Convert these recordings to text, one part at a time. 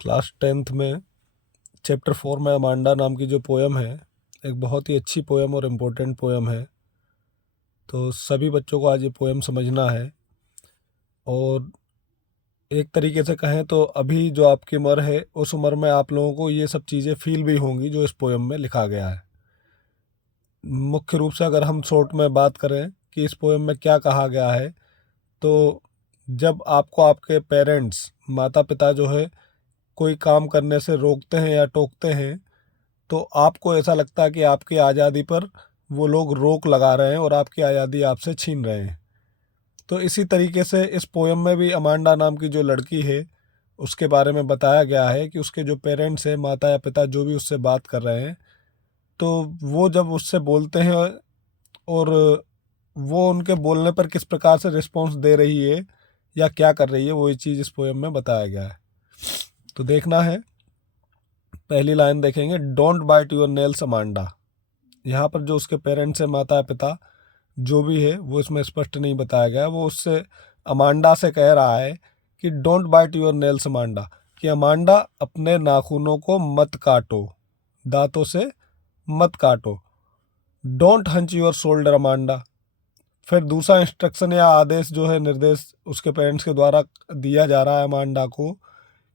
Class 10th में chapter 4 में Amanda नाम की जो पोयम है, एक बहुत ही अच्छी पोयम और इम्पोर्टेंट पोयम है। तो सभी बच्चों को आज ये पोयम समझना है। और एक तरीके से कहें तो अभी जो आपकी उम्र है, उस उम्र में आप लोगों को ये सब चीज़ें फील भी होंगी जो इस पोयम में लिखा गया है। मुख्य रूप से अगर हम शॉर्ट में बात करें कि इस पोयम में क्या कहा गया है, तो जब आपको आपके पेरेंट्स, माता पिता जो है, कोई काम करने से रोकते हैं या टोकते हैं, तो आपको ऐसा लगता है कि आपकी आज़ादी पर वो लोग रोक लगा रहे हैं और आपकी आज़ादी आपसे छीन रहे हैं। तो इसी तरीके से इस पोयम में भी अमांडा नाम की जो लड़की है, उसके बारे में बताया गया है कि उसके जो पेरेंट्स हैं, माता या पिता जो भी उससे बात कर रहे हैं, तो वो जब उससे बोलते हैं और वो उनके बोलने पर किस प्रकार से रिस्पॉन्स दे रही है या क्या कर रही है, वो ये चीज़ इस पोयम में बताया गया है। तो देखना है, पहली लाइन देखेंगे, don't bite your nails Amanda. यहाँ पर जो उसके पेरेंट्स हैं, माता पिता जो भी है, वो इसमें स्पष्ट नहीं बताया गया है। वो उससे, अमांडा से कह रहा है कि don't bite your nails Amanda, कि अमांडा अपने नाखूनों को मत काटो, दांतों से मत काटो। Don't hunch your shoulder Amanda. फिर दूसरा इंस्ट्रक्शन या आदेश जो है, निर्देश उसके पेरेंट्स के द्वारा दिया जा रहा है अमांडा को,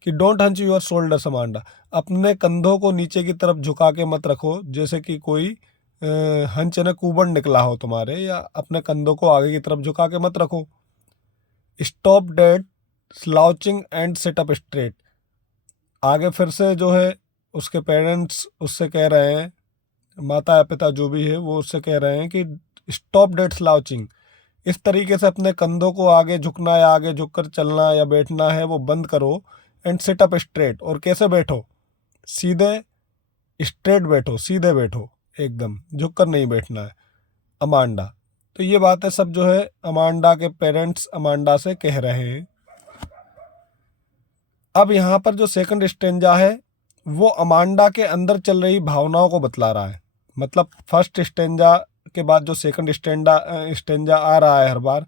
कि don't hunch your shoulders Amanda, अपने कंधों को नीचे की तरफ झुका के मत रखो, जैसे कि कोई हंच ने कुबड़ निकला हो तुम्हारे, या अपने कंधों को आगे की तरफ झुका के मत रखो। Stop that slouching and sit up straight. आगे फिर से जो है उसके पेरेंट्स उससे कह रहे हैं, माता या पिता जो भी है वो उससे कह रहे हैं कि स्टॉप डेट स्लाउचिंग, इस तरीके से अपने कंधों को आगे झुकना या आगे झुककर चलना या बैठना है वो बंद करो। एंड सिट अप स्ट्रेट, और कैसे बैठो, सीधे स्ट्रेट बैठो, सीधे बैठो, एकदम झुककर नहीं बैठना है अमांडा। तो ये बातें सब जो है अमांडा के पेरेंट्स अमांडा से कह रहे हैं। अब यहाँ पर जो सेकंड स्टेंजा है, वो अमांडा के अंदर चल रही भावनाओं को बतला रहा है। मतलब फर्स्ट स्टेंजा के बाद जो सेकंड स्टेंजा आ रहा है हर बार,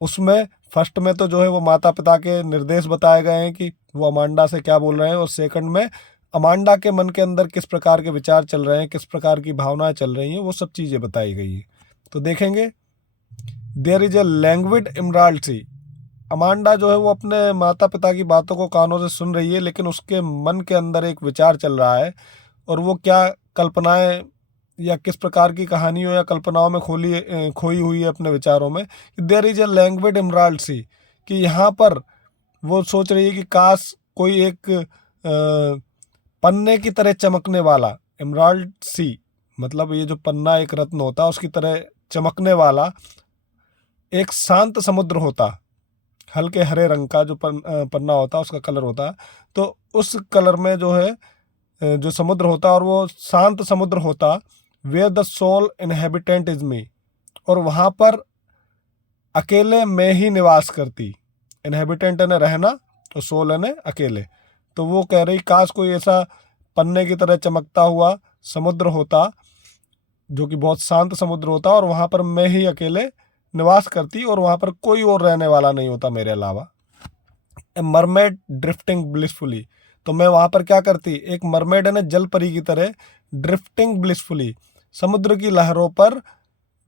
उसमें फर्स्ट में तो जो है वो माता पिता के निर्देश बताए गए हैं कि वो अमांडा से क्या बोल रहे हैं, और सेकंड में अमांडा के मन के अंदर किस प्रकार के विचार चल रहे हैं, किस प्रकार की भावनाएं चल रही हैं, वो सब चीज़ें बताई गई है। तो देखेंगे, there is a languid emerald sea. Amanda जो है वो अपने माता पिता की बातों को कानों से सुन रही है, लेकिन उसके मन के अंदर एक विचार चल रहा है, और वो क्या कल्पनाएं या किस प्रकार की कहानियों या कल्पनाओं में खोई हुई है अपने विचारों में। There is a language emerald sea, कि यहाँ पर वो सोच रही है कि काश कोई एक पन्ने की तरह चमकने वाला, इमराल्ड सी मतलब ये जो पन्ना एक रत्न होता है उसकी तरह चमकने वाला एक शांत समुद्र होता, हल्के हरे रंग का जो पन्ना होता है उसका कलर होता है, तो उस कलर में जो है जो समुद्र होता और वो शांत समुद्र होता, where the sole inhabitant is me, और वहाँ पर अकेले में ही निवास करती। इनहेबिटेंट ने रहना और सोल ने अकेले। तो वो कह रही काश कोई ऐसा पन्ने की तरह चमकता हुआ समुद्र होता जो कि बहुत शांत समुद्र होता, और वहाँ पर मैं ही अकेले निवास करती और वहाँ पर कोई और रहने वाला नहीं होता मेरे अलावा। ए मरमेड ड्रिफ्टिंग ब्लिसफुली, तो मैं वहाँ पर क्या करती, एक मरमेड है ना, जल परी की तरह, ड्रिफ्टिंग ब्लिसफुली, समुद्र की लहरों पर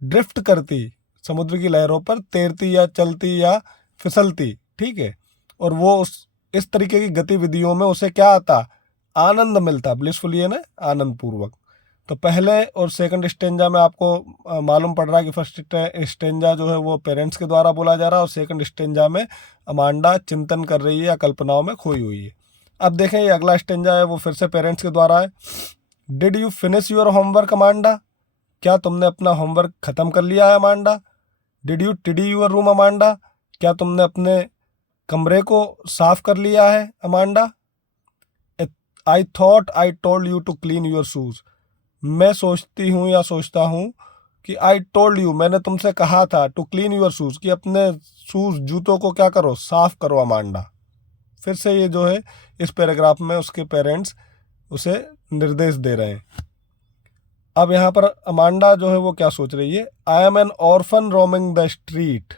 ड्रिफ्ट करती, समुद्र की लहरों पर तैरती या चलती या फिसलती, ठीक है। और वो उस इस तरीके की गतिविधियों में उसे क्या आता, आनंद मिलता, ब्लिसफुली है ना, आनंद पूर्वक। तो पहले और सेकंड स्टेंजा में आपको मालूम पड़ रहा है कि फर्स्ट स्टेंजा जो है वो पेरेंट्स के द्वारा बोला जा रहा है, और सेकंड स्टेंजा में अमांडा चिंतन कर रही है या कल्पनाओं में खोई हुई है। अब देखें, ये अगला स्टेंजा है वो फिर से पेरेंट्स के द्वारा है। Did you finish your homework Amanda, क्या तुमने अपना होमवर्क खत्म कर लिया है Amanda. Did you tidy your room Amanda, क्या तुमने अपने कमरे को साफ कर लिया है Amanda. I thought I told you to clean your shoes, मैं सोचती हूँ या सोचता हूँ कि आई टोल्ड यू, मैंने तुमसे कहा था, टू क्लीन योर शूज़, कि अपने शूज़ जूतों को क्या करो, साफ करो अमांडा। फिर से ये जो है इस पैराग्राफ में उसके पेरेंट्स उसे निर्देश दे रहे हैं। अब यहाँ पर अमांडा जो है वो क्या सोच रही है, I am N orphan roaming the street,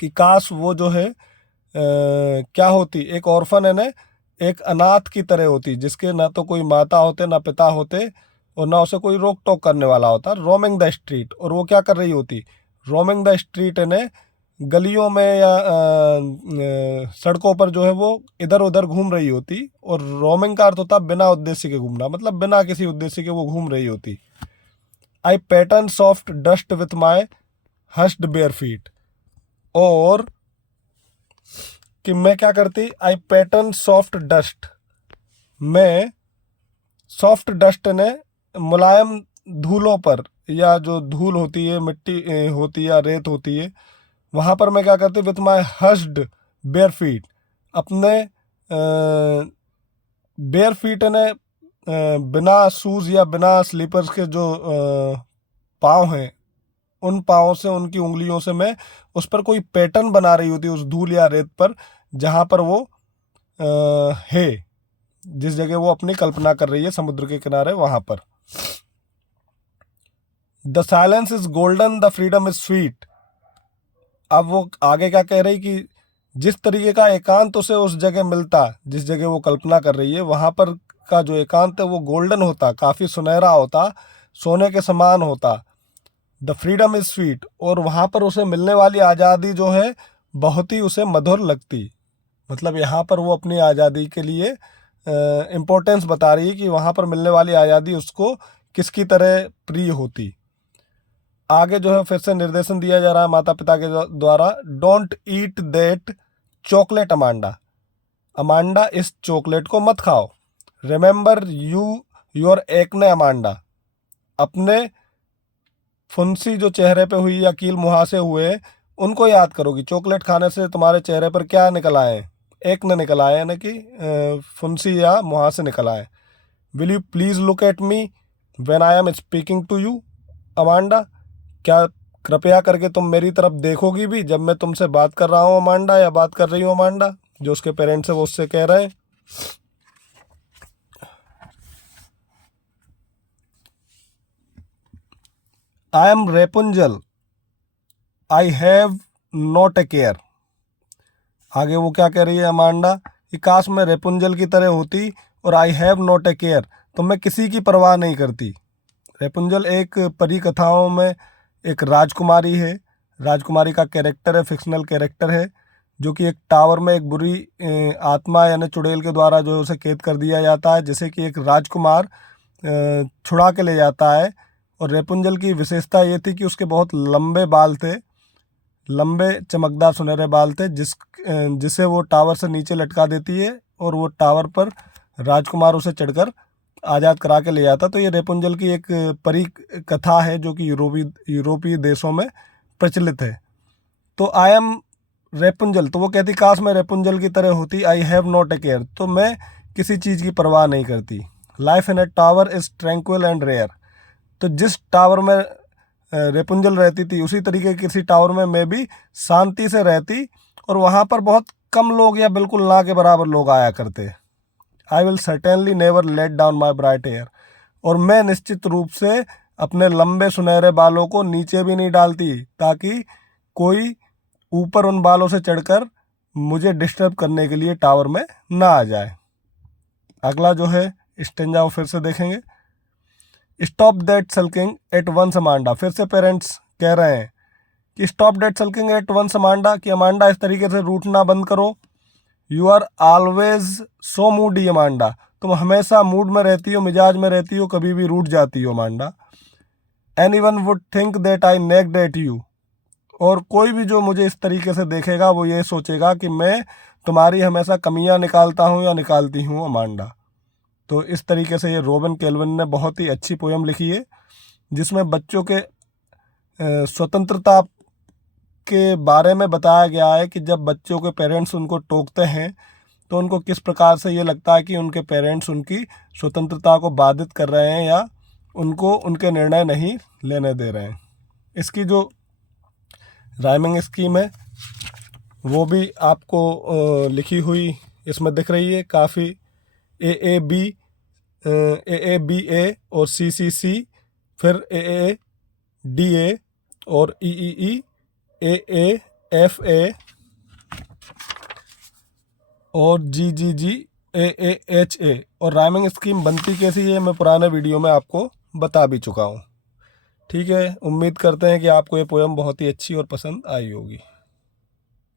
कि काश वो जो है क्या होती, एक ऑर्फन है ना, एक अनाथ की तरह होती, जिसके ना तो कोई माता होते ना पिता होते और ना उसे कोई रोक टोक करने वाला होता, रोमिंग द स्ट्रीट। और वो क्या कर रही होती, रोमिंग द स्ट्रीट यानी गलियों में या सड़कों पर जो है वो इधर उधर घूम रही होती। और रोमिंग का अर्थ होता बिना उद्देश्य के घूमना, मतलब बिना किसी उद्देश्य के वो घूम रही होती। I pattern soft dust with my hushed bare feet. और कि मैं क्या करती, आई पैटर्न सॉफ्ट डस्ट, मैं सॉफ्ट डस्ट ने मुलायम धूलों पर, या जो धूल होती है, मिट्टी होती है या रेत होती है, वहाँ पर मैं क्या करती with my hushed bare feet, अपने बेयर फीट ने बिना शूज़ या बिना स्लीपर्स के जो पाँव हैं, उन पाँव से, उनकी उंगलियों से मैं उस पर कोई पैटर्न बना रही होती उस धूल या रेत पर, जहाँ पर वो है, जिस जगह वो अपनी कल्पना कर रही है समुद्र के किनारे वहाँ पर। The silence is golden, the freedom is sweet. अब वो आगे क्या कह रही कि जिस तरीके का एकांत उसे उस जगह मिलता, जिस जगह वो कल्पना कर रही है, वहाँ पर का जो एकांत है वो गोल्डन होता, काफ़ी सुनहरा होता, सोने के समान होता। द फ्रीडम इज़ स्वीट, और वहाँ पर उसे मिलने वाली आज़ादी जो है बहुत ही उसे मधुर लगती। मतलब यहाँ पर वो अपनी आज़ादी के लिए इम्पोर्टेंस बता रही है कि वहाँ पर मिलने वाली आज़ादी उसको किसकी तरह प्रिय होती। आगे जो है फिर से निर्देशन दिया जा रहा है माता पिता के द्वारा, don't eat that chocolate Amanda, Amanda इस चॉकलेट को मत खाओ। रिमेंबर योर एक्ने अमांडा, अपने फुंसी जो चेहरे पे हुई या कील मुहासे हुए उनको याद करोगी। चॉकलेट खाने से तुम्हारे चेहरे पर क्या निकल आए, एक्ने निकल आए, यानी कि फुंसी या मुहासे निकल आए। Will you please look at me when I am speaking to you Amanda, क्या कृपया करके तुम मेरी तरफ देखोगी भी जब मैं तुमसे बात कर रहा हूँ अमांडा, या बात कर रही हूँ अमांडा। जो उसके पेरेंट्स है वो उससे कह रहे हैं। I am Rapunzel, I have not a care. आगे वो क्या कह रही है अमांडा कि काश मैं रेपुंजल की तरह होती, और आई हैव नॉट ए केयर, तो मैं किसी की परवाह नहीं करती। रेपुंजल एक परी कथाओं में एक राजकुमारी है, राजकुमारी का कैरेक्टर है, फिक्शनल कैरेक्टर है, जो कि एक टावर में एक बुरी आत्मा यानी चुड़ैल के द्वारा जो उसे कैद कर दिया जाता है, जिसे कि एक राजकुमार छुड़ा के ले जाता है। और रेपुंजल की विशेषता ये थी कि उसके बहुत लंबे बाल थे, लंबे चमकदार सुनहरे बाल थे, जिसे वो टावर से नीचे लटका देती है, और वो टावर पर राजकुमार उसे चढ़कर आज़ाद करा के ले जाता। तो ये रेपुंजल की एक परी कथा है जो कि यूरोपीय देशों में प्रचलित है। तो आई एम रेपुंजल, तो वो कहती काश मैं रेपुंजल की तरह होती। I have not a care, तो मैं किसी चीज़ की परवाह नहीं करती। Life in a tower is tranquil and rare, तो जिस टावर में रेपुंजल रहती थी उसी तरीके किसी टावर में मैं भी शांति से रहती, और वहाँ पर बहुत कम लोग या बिल्कुल ना के बराबर लोग आया करते। I will certainly never let down my bright hair, और मैं निश्चित रूप से अपने लंबे सुनहरे बालों को नीचे भी नहीं डालती, ताकि कोई ऊपर उन बालों से चढ़कर मुझे डिस्टर्ब करने के लिए टावर में ना आ जाए। अगला जो है स्टेंजा वो फिर से देखेंगे। Stop that sulking at once Amanda, फिर से पेरेंट्स कह रहे हैं कि stop that sulking at once Amanda, कि अमांडा इस तरीके से रूठना बंद करो। You are always so moody Amanda, तुम हमेशा मूड में रहती हो, मिजाज में रहती हो, कभी भी रूठ जाती हो Amanda. Anyone would think that I nagged at you, और कोई भी जो मुझे इस तरीके से देखेगा वो ये सोचेगा कि मैं तुम्हारी हमेशा कमियां निकालता हूँ या निकालती हूँ अमांडा। तो इस तरीके से ये रोबिन केल्विन ने बहुत ही अच्छी पोयम लिखी है, जिसमें बच्चों के स्वतंत्रता के बारे में बताया गया है कि जब बच्चों के पेरेंट्स उनको टोकते हैं तो उनको किस प्रकार से ये लगता है कि उनके पेरेंट्स उनकी स्वतंत्रता को बाधित कर रहे हैं या उनको उनके निर्णय नहीं लेने दे रहे हैं। इसकी जो राइमिंग स्कीम है वो भी आपको लिखी हुई इसमें दिख रही है काफ़ी। ए बी ए और सी, फिर ए डी ए और ई, ए एफ ए और जी AAHA। और राइमिंग स्कीम बनती कैसी है मैं पुराने वीडियो में आपको बता भी चुका हूँ। ठीक है, उम्मीद करते हैं कि आपको ये पोएम बहुत ही अच्छी और पसंद आई होगी।